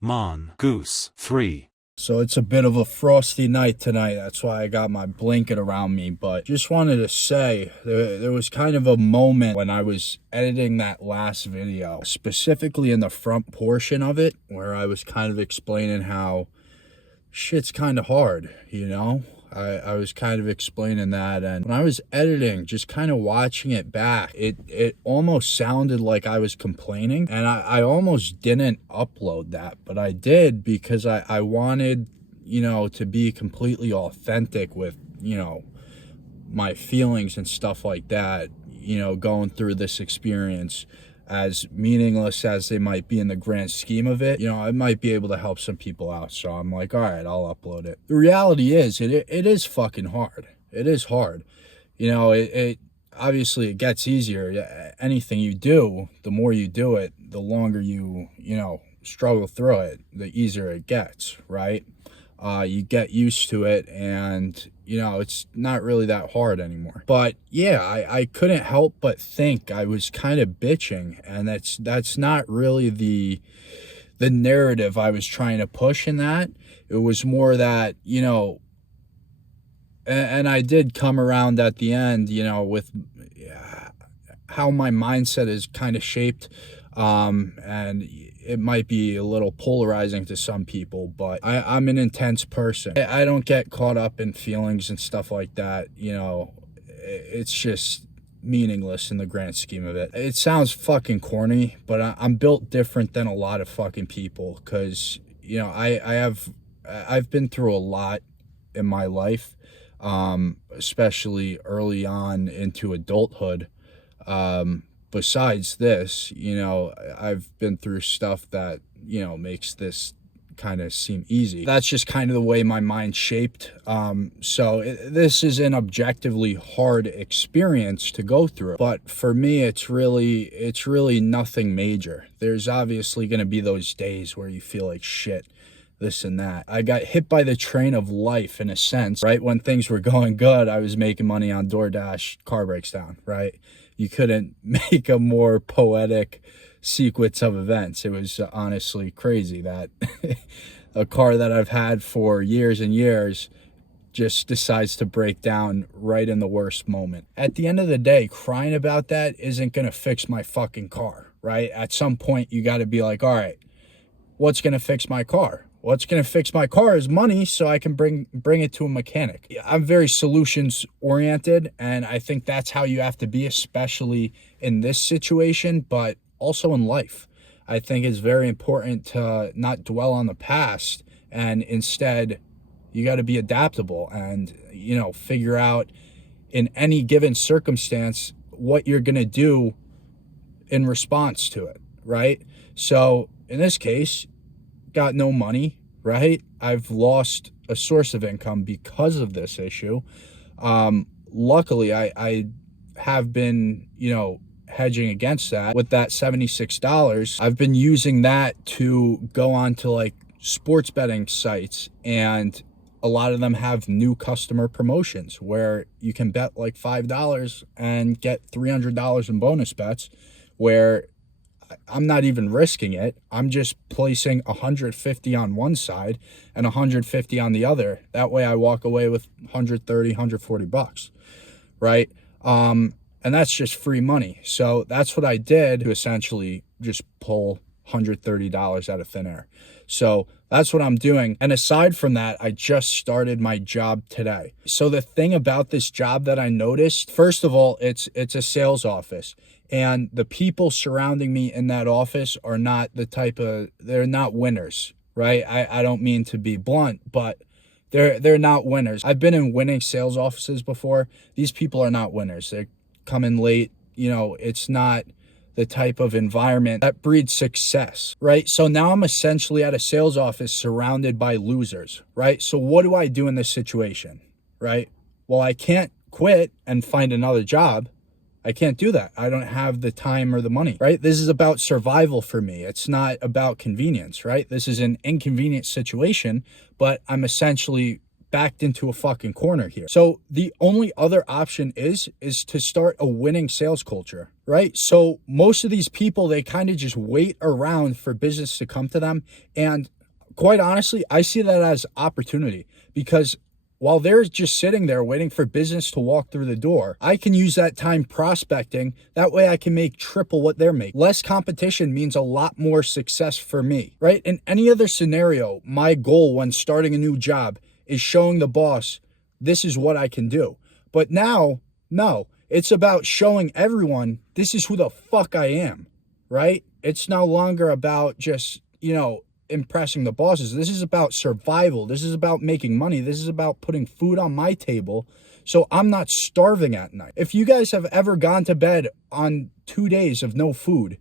Mongoose 3. So it's a bit of a frosty night tonight. That's why I got my blanket around me. But just wanted to say, there was kind of a moment when I was editing that last video, specifically in the front portion of it, where I was kind of explaining how shit's kind of hard, you know? I was kind of explaining that, and when I was editing, just kind of watching it back, it almost sounded like I was complaining, and I almost didn't upload that, but I did because I wanted, to be completely authentic with, my feelings and stuff like that, going through this experience. As meaningless as they might be in the grand scheme of it, I might be able to help some people out. So I'm like, all right, I'll upload it. The reality is, it is fucking hard. It is hard. It obviously it gets easier. Anything you do, the more you do it, the longer you struggle through it, the easier it gets, right? You get used to it, and it's not really that hard anymore. But yeah, I couldn't help but think I was kind of bitching, and that's not really the narrative I was trying to push in that. It was more that, and I did come around at the end, with how my mindset is kind of shaped, and it might be a little polarizing to some people, but I'm an intense person. I don't get caught up in feelings and stuff like that. It's just meaningless in the grand scheme of it. It sounds fucking corny, but I'm built different than a lot of fucking people, because I've been through a lot in my life, especially early on into adulthood. Besides this, I've been through stuff that, makes this kind of seem easy. That's just kind of the way my mind shaped. This is an objectively hard experience to go through, but for me, it's really nothing major. There's obviously going to be those days where you feel like shit, this and that. I got hit by the train of life in a sense, right? When things were going good, I was making money on DoorDash, car breaks down, right? You couldn't make a more poetic sequence of events. It was honestly crazy that a car that I've had for years and years just decides to break down right in the worst moment. At the end of the day, crying about that isn't going to fix my fucking car, right? At some point, you got to be like, all right, what's going to fix my car? What's going to fix my car is money, so I can bring it to a mechanic. I'm very solutions oriented, and I think that's how you have to be, especially in this situation, but also in life. I think it's very important to not dwell on the past, and instead you got to be adaptable and, figure out in any given circumstance what you're going to do in response to it, right? So in this case, got no money, right? I've lost a source of income because of this issue. Luckily, I have been, hedging against that with that $76. I've been using that to go on to like sports betting sites, and a lot of them have new customer promotions where you can bet like $5 and get $300 in bonus bets, where I'm not even risking it. I'm just placing 150 on one side and 150 on the other. That way I walk away with 130, 140 bucks, right? And that's just free money. So that's what I did to essentially just pull $130 out of thin air. So that's what I'm doing. And aside from that, I just started my job today. So the thing about this job that I noticed, first of all, it's a sales office. And the people surrounding me in that office are not they're not winners, right? I don't mean to be blunt, but they're not winners. I've been in winning sales offices before. These people are not winners. They come in late. It's not the type of environment that breeds success, right? So now I'm essentially at a sales office surrounded by losers, right? So what do I do in this situation, right? Well, I can't quit and find another job. I can't do that. I don't have the time or the money, right? This is about survival for me. It's not about convenience, right? This is an inconvenient situation, but I'm essentially backed into a fucking corner here. So the only other option is to start a winning sales culture, right? So most of these people, they kind of just wait around for business to come to them. And quite honestly, I see that as opportunity, because while they're just sitting there waiting for business to walk through the door, I can use that time prospecting. That way I can make triple what they're making. Less competition means a lot more success for me, right? In any other scenario, my goal when starting a new job is showing the boss, this is what I can do. But now, no, it's about showing everyone, this is who the fuck I am, right? It's no longer about just, impressing the bosses. This is about survival. This is about making money. This is about putting food on my table so I'm not starving at night. If you guys have ever gone to bed on 2 days of no food,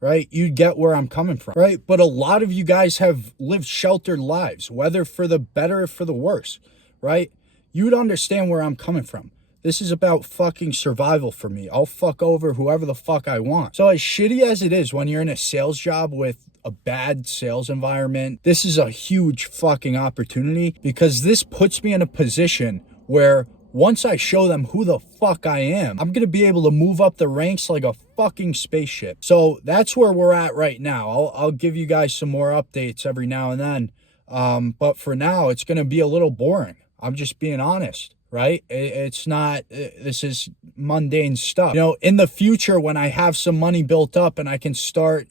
right, you'd get where I'm coming from, right? But a lot of you guys have lived sheltered lives, whether for the better or for the worse, right? You'd understand where I'm coming from. This is about fucking survival for me. I'll fuck over whoever the fuck I want. So as shitty as it is when you're in a sales job with a bad sales environment, this is a huge fucking opportunity, because this puts me in a position where once I show them who the fuck I am, I'm going to be able to move up the ranks like a fucking spaceship. So that's where we're at right now. I'll give you guys some more updates every now and then. But for now, it's going to be a little boring. I'm just being honest. Right? It's not, this is mundane stuff. In the future, when I have some money built up and I can start,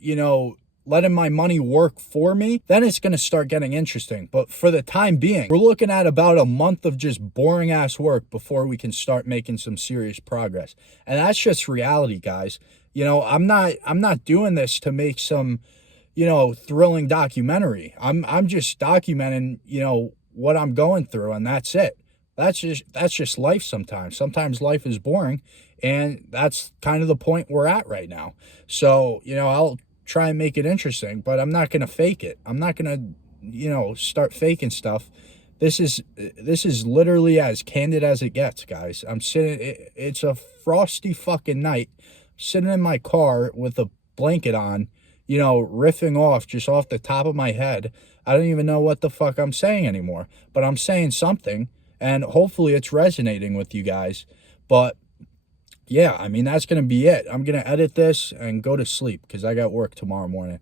letting my money work for me, then it's going to start getting interesting. But for the time being, we're looking at about a month of just boring ass work before we can start making some serious progress. And that's just reality, guys. I'm not doing this to make some, thrilling documentary. I'm just documenting, what I'm going through, and that's it. That's just life sometimes. Sometimes life is boring, and that's kind of the point we're at right now. So, I'll try and make it interesting, but I'm not going to fake it. I'm not going to, start faking stuff. This is literally as candid as it gets, guys. I'm sitting, it's a frosty fucking night, sitting in my car with a blanket on, riffing off just off the top of my head. I don't even know what the fuck I'm saying anymore, but I'm saying something. And hopefully it's resonating with you guys. But yeah, that's going to be it. I'm going to edit this and go to sleep because I got work tomorrow morning.